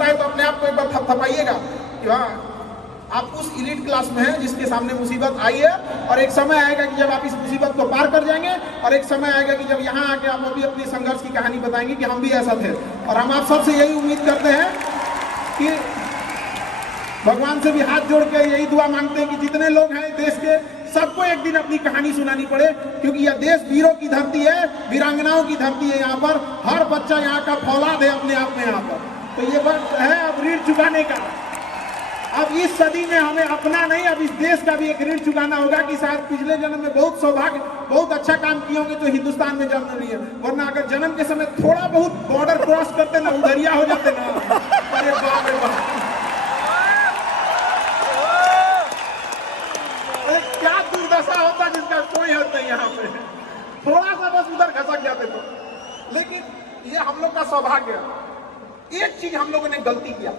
मुसीबत आए तो अपने आप को एक बार थपथपाइएगा कि हाँ आप उस इलीट क्लास में हैं जिसके सामने मुसीबत आई है, और एक समय आएगा कि जब आप इस मुसीबत को पार कर जाएंगे, और एक समय आएगा कि जब यहाँ आके आप अभी अपनी संघर्ष की कहानी बताएंगे कि हम भी ऐसा थे। और हम आप सबसे यही उम्मीद करते हैं कि भगवान से भी हाथ जोड़ के यही दुआ मांगते हैं कि जितने लोग हैं देश के, सबको एक दिन अपनी कहानी सुनानी पड़े, क्योंकि यह देश वीरों की धरती है, वीरांगनाओं की धरती है। यहाँ पर हर बच्चा यहाँ का फौलाद है अपने आप में यहाँ पर। तो ये वक्त है अब ऋण चुकाने का। अब इस सदी में हमें अपना नहीं, अब इस देश का भी एक ऋण चुकाना होगा कि शायद पिछले जन्म में बहुत सौभाग्य, बहुत अच्छा काम किए होंगे तो हिंदुस्तान में जन्म लिए, वरना अगर जन्म के समय थोड़ा बहुत बॉर्डर क्रॉस करते ना, उधरिया हो जाते ना, अरे बाप रे बाप, क्या दुर्दशा होता जिसका कोई हद नहीं। यहाँ पे थोड़ा सा बस उधर खसक जाते तो। लेकिन ये हम लोग का सौभाग्य है। एक चीज हम लोगों ने गलती किया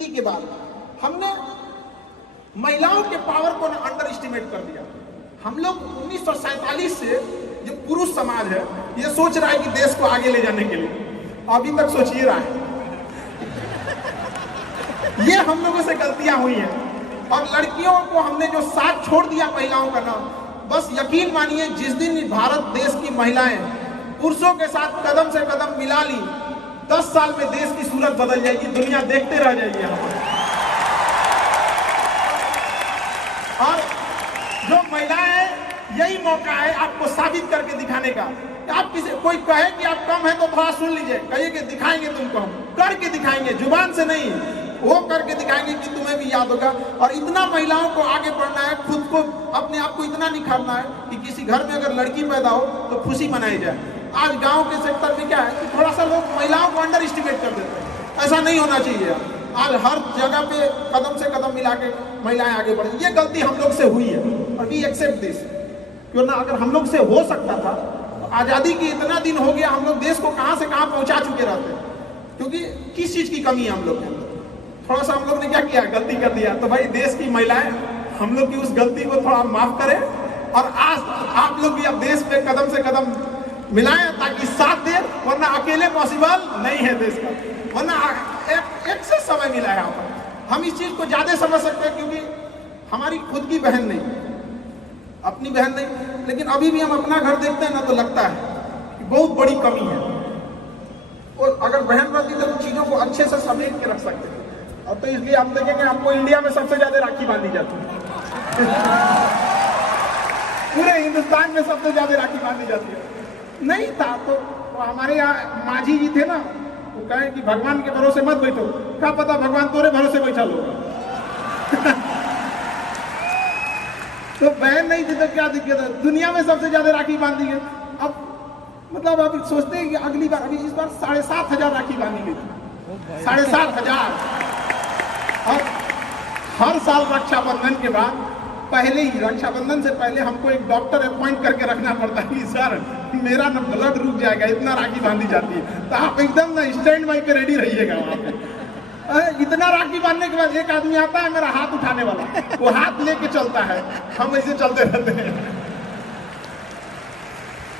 के बाद, हमने महिलाओं के पावर को अंडर एस्टिमेट कर दिया। हम लोग 1947 से जो पुरुष समाज है ये सोच रहा है कि देश को आगे ले जाने के लिए, अभी तक सोच ही रहा है। ये हम लोगों से गलतियां हुई हैं। और लड़कियों को हमने जो साथ छोड़ दिया महिलाओं का नाम, बस यकीन मानिए जिस दिन भारत देश की महिलाएं पुरुषों के साथ कदम से कदम मिला ली, 10 साल में देश की सूरत बदल जाएगी, दुनिया देखते रह जाएगी यहाँ पर। और जो महिलाएं, यही मौका है आपको साबित करके दिखाने का। आप किसी कोई कहे कि आप कम है तो थोड़ा सुन लीजिए, कहिए कि दिखाएंगे तुमको, हम करके दिखाएंगे, जुबान से नहीं, वो करके दिखाएंगे कि तुम्हें भी याद होगा। और इतना महिलाओं को आगे बढ़ना है, खुद को, अपने आप को इतना निखारना है कि किसी घर में अगर लड़की पैदा हो तो खुशी मनाई जाए। आज गांव के सेक्टर में क्या है कि थोड़ा सा लोग महिलाओं को अंडर एस्टिमेट कर देते हैं, ऐसा नहीं होना चाहिए। आज हर जगह पे कदम से कदम मिला के महिलाएं आगे बढ़ी। ये गलती हम लोग से हुई है और वी एक्सेप्ट दिस। क्यों ना, अगर हम लोग से हो सकता था, आज़ादी की इतना दिन हो गया, हम लोग देश को कहां से कहां पहुंचा चुके रहते हैं। क्योंकि किस चीज की कमी है हम लोग के अंदर, थोड़ा सा हम लोग ने क्या किया, गलती कर दिया। तो भाई देश की महिलाएं हम लोग की उस गलती को थोड़ा माफ करें, और आज आप लोग भी अब देश पे कदम से कदम मिलाएं ताकि साथ दे, वरना अकेले पॉसिबल नहीं है देश का। वरना एक से समय मिला है यहाँ पर। हम इस चीज को ज्यादा समझ सकते हैं क्योंकि हमारी खुद की बहन नहीं, अपनी बहन नहीं, लेकिन अभी भी हम अपना घर देखते हैं ना तो लगता है कि बहुत बड़ी कमी है। और अगर बहन रहती तो चीजों को अच्छे से समेट के रख सकते हैं। और तो इसलिए आप देखेंगे आपको इंडिया में सबसे ज्यादा राखी बांधी जाती है। पूरे हिंदुस्तान में सबसे ज्यादा राखी बांधी जाती है। नहीं था तो हमारे यहाँ माझी जी थे ना, वो कहे कि भगवान के भरोसे मत बैठो, क्या पता भगवान तोरे भरोसे बैठा लो। तो बहन नहीं थी तो क्या दिक्कत है, दुनिया में सबसे ज्यादा राखी बांधी गई। अब मतलब आप सोचते हैं कि अगली बार, अभी इस बार 7,500 राखी बांधी गई, 7,500। और हर साल रक्षाबंधन के बाद, पहले ही रक्षाबंधन से पहले हमको एक डॉक्टर अपॉइंट करके रखना पड़ता है कि सर मेरा ना ब्लड रुक जाएगा, इतना राखी बांधी जाती है। तो आप एकदम ना स्टैंड बाई पे रेडी रहिएगा वहाँ पे। इतना राखी बांधने के बाद एक आदमी आता है मेरा हाथ उठाने वाला, वो हाथ लेके चलता है, हम ऐसे चलते रहते हैं।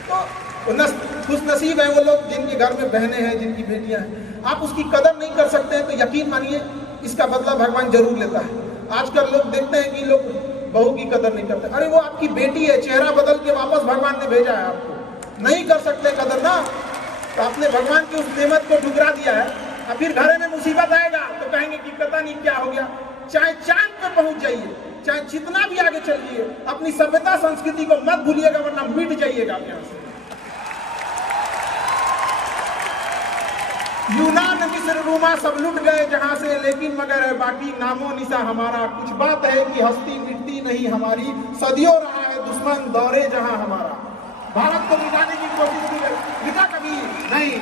तो खुश नसीब है वो लोग जिनके घर में बहनें हैं, जिनकी बेटियां हैं। आप उसकी कदर नहीं कर सकते हैं तो यकीन मानिए इसका बदला भगवान जरूर लेता है। आजकल लोग देखते हैं कि लोग बहू की कदर नहीं करते। अरे वो आपकी बेटी है, चेहरा बदल के वापस भगवान ने भेजा है आपको, नहीं कर सकते कदर ना, तो आपने भगवान की उस नेमत को ठुकरा दिया है। और फिर घरे में मुसीबत आएगा तो कहेंगे कि पता नहीं क्या हो गया। चाहे चांद पे पहुंच जाइए, चाहे जितना भी आगे चलिए, अपनी सभ्यता संस्कृति को मत भूलिएगा, वरना मिट जाइएगा आप यहाँ से। यूनान, मिस्र, रोमा सब लुट गए जहां से, लेकिन मगर बाकी नामो निशा हमारा। कुछ बात है कि हस्ती मिटती नहीं हमारी, सदियों रहा है दुश्मन दौरे जहां हमारा। भारत को मिटाने की कोशिश की, मिटा कभी नहीं।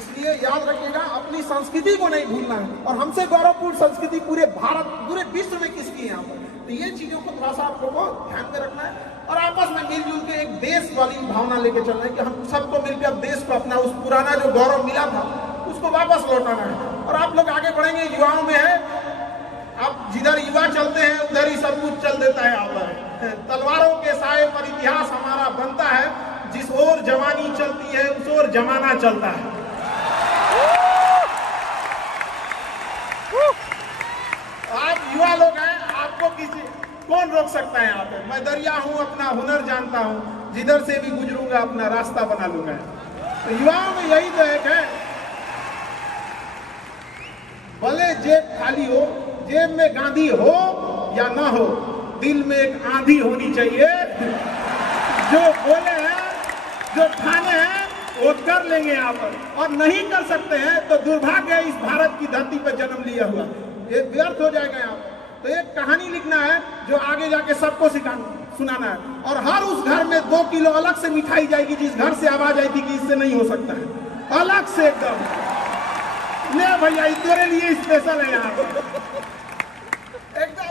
इसलिए याद रखिएगा, अपनी संस्कृति को नहीं भूलना है। और हमसे गौरवपूर्ण संस्कृति पूरे भारत, पूरे विश्व में किसकी है यहाँ पर। तो ये चीजों को थोड़ा सा आप लोगों को ध्यान में रखना है और आपस में मिलजुल के एक देश वाली भावना लेके चलना है कि हम सबको मिलकर देश को अपना उस पुराना जो गौरव मिला था उसको वापस लौटाना है। और आप लोग आगे बढ़ेंगे, युवाओं में है, आप जिधर युवा चलते हैं उधर ही सब कुछ चल देता है। आप तलवारों के साए पर इतिहास हमारा बनता है, जिस ओर जवानी चलती है उस ओर जमाना चलता है। कीजिए, कौन रोक सकता है यहाँ पे? मैं दरिया हूँ, अपना हुनर जानता हूँ, जिधर से भी गुजरूंगा अपना रास्ता बना लूंगा। तो युवाओं में यही तो एक है, भले जेब खाली हो, जेब में गांधी हो या ना हो, दिल में एक आंधी होनी चाहिए। जो बोले हैं, जो ठाने हैं, वो कर लेंगे यहाँ पर, और नहीं कर सकते हैं तो दुर्भाग्य है इस भारत की धरती पर जन्म लिया हुआ, ये व्यर्थ हो जाएगा यहाँ पर। तो एक कहानी लिखना है जो आगे जाके सबको सुनाना है, और हर उस घर में 2 किलो अलग से मिठाई जाएगी जिस घर से आवाज आई थी कि इससे नहीं हो सकता है, अलग से एकदम। ले भैया, तेरे लिए स्पेशल है यहाँ पर। एकदम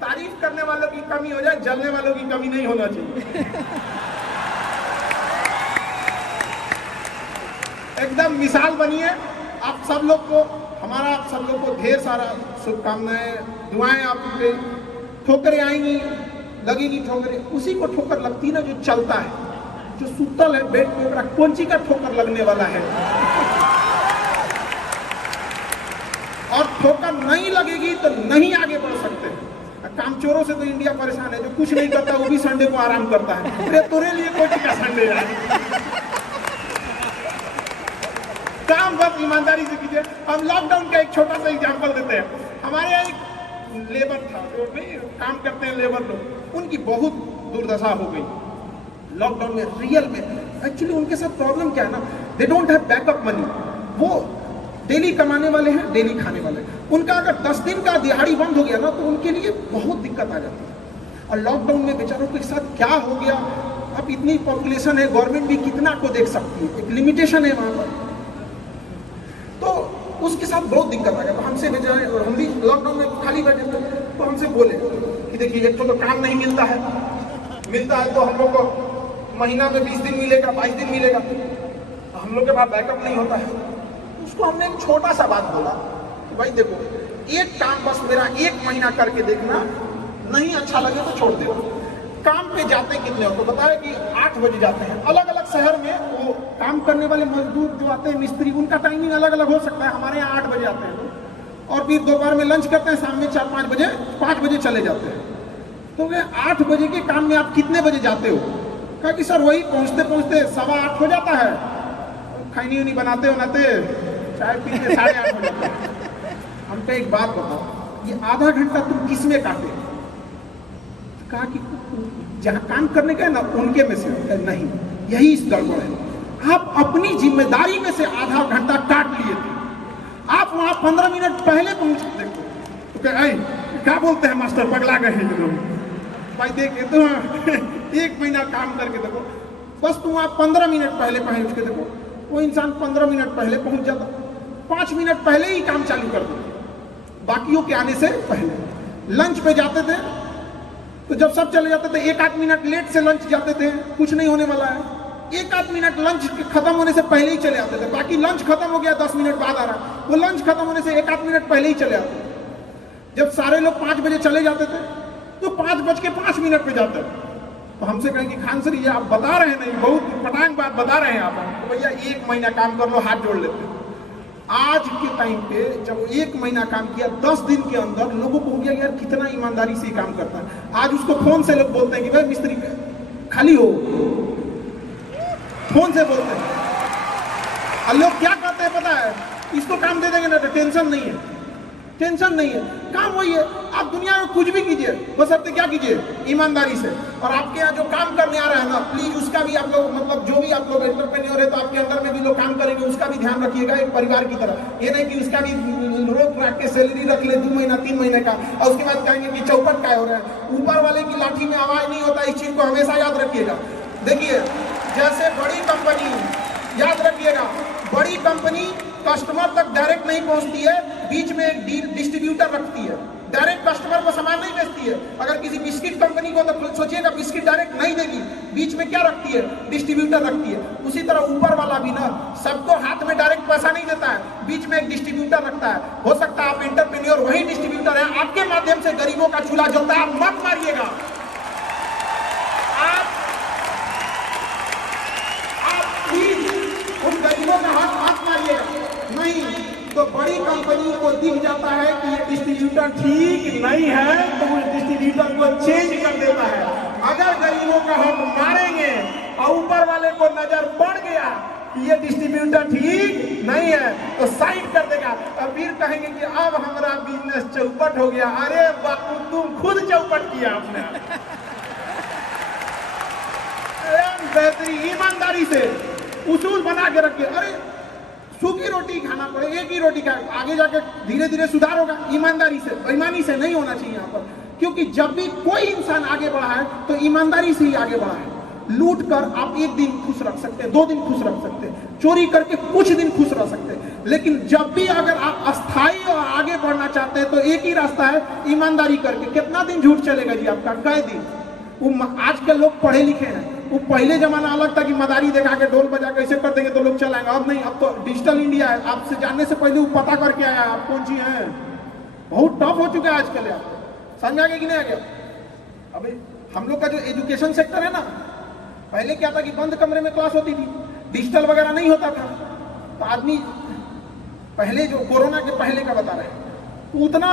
तारीफ करने वालों की कमी हो जाए, जलने वालों की कमी नहीं होना चाहिए। एकदम मिसाल बनिए। आप सब लोग को, हमारा आप सब लोग को ढेर सारा शुभकामनाएं, दुआएं। आपके ठोकरें आएंगी, लगेगी ठोकरें, उसी को ठोकर लगती है ना जो चलता है, जो सुतल है बेड पे, कौन सी का ठोकर लगने वाला है। और ठोकर नहीं लगेगी तो नहीं आगे बढ़ सकते। कामचोरों से तो इंडिया परेशान है, जो कुछ नहीं करता वो भी संडे को आराम करता है। अरे तेरे लिए कोई टिका संडे है, काम बस ईमानदारी से कीजिए। हम लॉकडाउन का एक छोटा सा एग्जांपल देते हैं। हमारे यहाँ एक लेबर था, जो भी काम करते हैं लेबर लोग, उनकी बहुत दुर्दशा हो गई लॉकडाउन में। रियल में एक्चुअली उनके साथ प्रॉब्लम क्या है ना, they don't have backup money. वो डेली कमाने वाले हैं, डेली खाने वाले हैं। उनका अगर 10 दिन का दिहाड़ी बंद हो गया ना तो उनके लिए बहुत दिक्कत आ जाती है। और लॉकडाउन में बेचारों के साथ क्या हो गया, अब इतनी पॉपुलेशन है, गवर्नमेंट भी कितना को देख सकती है, एक लिमिटेशन है वहाँ पर। तो उसके साथ बहुत दिक्कत आ गया। तो हमसे बेचारे, और हम भी लॉकडाउन में खाली बैठे थे, तो हमसे बोले कि देखिए एक तो काम नहीं मिलता है, मिलता है तो हम लोग को महीना में 20 दिन मिलेगा, 22 दिन मिलेगा, तो हम लोग के पास बैकअप नहीं होता है। उसको हमने एक छोटा सा बात बोला कि भाई देखो, एक काम बस मेरा 1 महीना करके देखना, नहीं अच्छा लगे तो छोड़ देना। काम पे जाते कितने हो? तो बताया कि 8 बजे जाते हैं। अलग अलग शहर में वो काम करने वाले मजदूर जो आते हैं, मिस्त्री, उनका टाइमिंग अलग अलग हो सकता है। हमारे यहाँ 8 बजे आते हैं और फिर दोपहर में लंच करते हैं, शाम में 4-5 बजे, 5 बजे चले जाते हैं। तो वे 8 बजे के काम में आप कितने बजे जाते हो? कहा कि सर वही पहुँचते पहुँचते 7:15 हो जाता है, खैनी उनी बनाते चाय पी के 8:30 हो जाता है। हमको एक बात बताओ, ये आधा घंटा तुम किस में काटे? कहा कि जहाँ काम करने का है ना उनके में से नहीं, यही इस गड़बड़ है। आप अपनी जिम्मेदारी में से आधा घंटा काट लिए थे, आप वहाँ 15 मिनट पहले पहुँच सकते थे। तो क्या बोलते हैं मास्टर, पगला गए हैं लोग। भाई देखे तो 1 महीना काम करके देखो, बस तुम आप 15 मिनट पहले पहुँच के देखो, वो इंसान 15 मिनट पहले पहुँच जाता, 5 मिनट पहले ही काम चालू कर देते, बाकियों के आने से पहले। लंच पे जाते थे तो जब सब चले जाते थे 1-8 मिनट लेट से लंच जाते थे, कुछ नहीं होने वाला है। 1-8 मिनट लंच खत्म होने से पहले ही चले आते थे, बाकी लंच खत्म हो गया 10 मिनट बाद आ रहा, वो लंच खत्म होने से 1-8 मिनट पहले ही चले आते थे। जब सारे लोग 5 बजे चले जाते थे तो 5:05 पे जाते थे। तो हमसे कहें कि खान सर ये आप बता रहे हैं, नहीं बहुत पटांग बात बता रहे हैं आप, तो भैया 1 महीना काम कर लो, हाथ जोड़ लेते हैं। आज के टाइम पे जब 1 महीना काम किया, 10 दिन के अंदर लोगों को हो गया यार कितना ईमानदारी से काम करता है। आज उसको फोन से लोग बोलते हैं कि भाई मिस्त्री खाली हो, फोन से बोलते हैं। और लोग क्या कहते हैं पता है, इसको काम दे देंगे ना तो टेंशन नहीं है, टेंशन नहीं है, काम वही है। आप दुनिया में कुछ भी कीजिए, बस आप क्या कीजिए, ईमानदारी से। और आपके यहाँ जो काम करने आ रहा है ना, प्लीज उसका भी आप लोग, मतलब जो भी आप लोग एंटरप्रेन्योर है तो आपके अंदर में भी लोग काम करेंगे, उसका भी ध्यान रखिएगा एक परिवार की तरह। ये नहीं कि उसका भी रोक रख के सैलरी रख ले 2 महीना 3 महीने का, और उसके बाद कहेंगे कि चौपट क्या हो रहा है। ऊपर वाले की लाठी में आवाज नहीं होता, इस चीज को हमेशा याद रखिएगा। देखिए जैसे बड़ी कंपनी, याद रखिएगा, बड़ी कंपनी कस्टमर तक डायरेक्ट नहीं पहुंचती है, बीच में एक डिस्ट्रीब्यूटर रखती है, डायरेक्ट कस्टमर को सामान नहीं बेचती है। अगर किसी बिस्किट कंपनी को तो सोचिएगा बिस्किट डायरेक्ट नहीं देगी, बीच में क्या रखती है, डिस्ट्रीब्यूटर रखती है। उसी तरह ऊपर वाला भी ना सबको हाथ में डायरेक्ट पैसा नहीं देता है, बीच में एक डिस्ट्रीब्यूटर रखता है। हो सकता है आप एंटरप्रेन्योर वही डिस्ट्रीब्यूटर है, आपके माध्यम से गरीबों का चूल्हा जलता है। आप मत मारिएगा, आप प्लीज उन गरीबों का हाथ मत मारिएगा, नहीं तो बड़ी कंपनी को दिख जाता है कि ये डिस्ट्रीब्यूटर ठीक नहीं है, तो डिस्ट्रीब्यूटर को चेंज कर देता है। अगर गरीबों का हक मारेंगे और ऊपर वाले को नजर पड़ गया कि ये डिस्ट्रीब्यूटर ठीक नहीं है तो साइन कर देगा और फिर कहेंगे कि अब हमारा बिजनेस चौपट हो गया। अरे बापू तुम खुद चौपट किया आपने। बेहतरीन ईमानदारी से उसूल बना के रखे। अरे सूखी रोटी खाना पड़े, एक ही रोटी खा, आगे जाके धीरे धीरे सुधार होगा। ईमानदारी से, बेईमानी से नहीं होना चाहिए यहाँ पर, क्योंकि जब भी कोई इंसान आगे बढ़ा है तो ईमानदारी से ही आगे बढ़ा है। लूट कर आप एक दिन खुश रख सकते हैं, 2 दिन खुश रख सकते हैं, चोरी करके कुछ दिन खुश रह सकते हैं, लेकिन जब भी अगर आप अस्थायी और आगे बढ़ना चाहते हैं तो एक ही रास्ता है, ईमानदारी करके। कितना दिन झूठ चलेगा जी आपका, कई दिन। आज के लोग पढ़े लिखे हैं, वो पहले जमाना अलग था कि मदारी दिखा के ढोल बजा के ऐसे कर देंगे तो लोग चलाएंगे। अब नहीं, अब तो डिजिटल इंडिया है। आपसे जानने से पहले वो पता करके आया आप कौन सी है। बहुत टफ हो चुका है आजकल। आप समझ आ गया कि नहीं आ गया? अभी हम लोग का जो एजुकेशन सेक्टर है ना, पहले क्या था कि बंद कमरे में क्लास होती थी, डिजिटल वगैरह नहीं होता था। तो आदमी पहले जो कोरोना के पहले का बता रहे हैं, तो उतना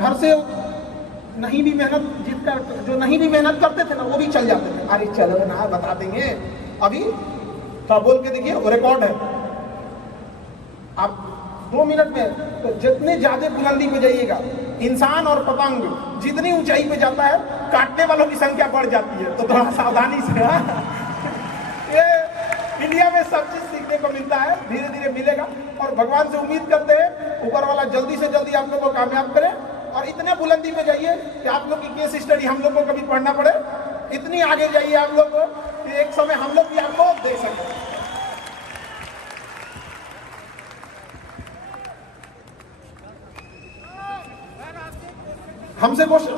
घर से नहीं भी मेहनत, जिसका जो नहीं भी मेहनत करते थे ना वो भी चल जाते थे। अरे चलो ना बता देंगे, अभी तो बोल के देखिए, वो रिकॉर्ड है। आप 2 मिनट में तो जितने ज्यादा बुलंदी पे जाइएगा, इंसान और पतंग जितनी ऊंचाई पे जाता है काटने वालों की संख्या बढ़ जाती है। तो थोड़ा सावधानी से। ये इंडिया में सब चीज सीखने को मिलता है, धीरे धीरे मिलेगा। और भगवान से उम्मीद करते हैं ऊपर वाला जल्दी से जल्दी आप लोगों को कामयाब करे और इतने बुलंदी पे जाइए कि आप लोग की केस स्टडी हम लोग को कभी पढ़ना पड़े। इतनी आगे जाइए आप लोग कि एक समय हम लोग भी आपको दे सकें। हमसे क्वेश्चन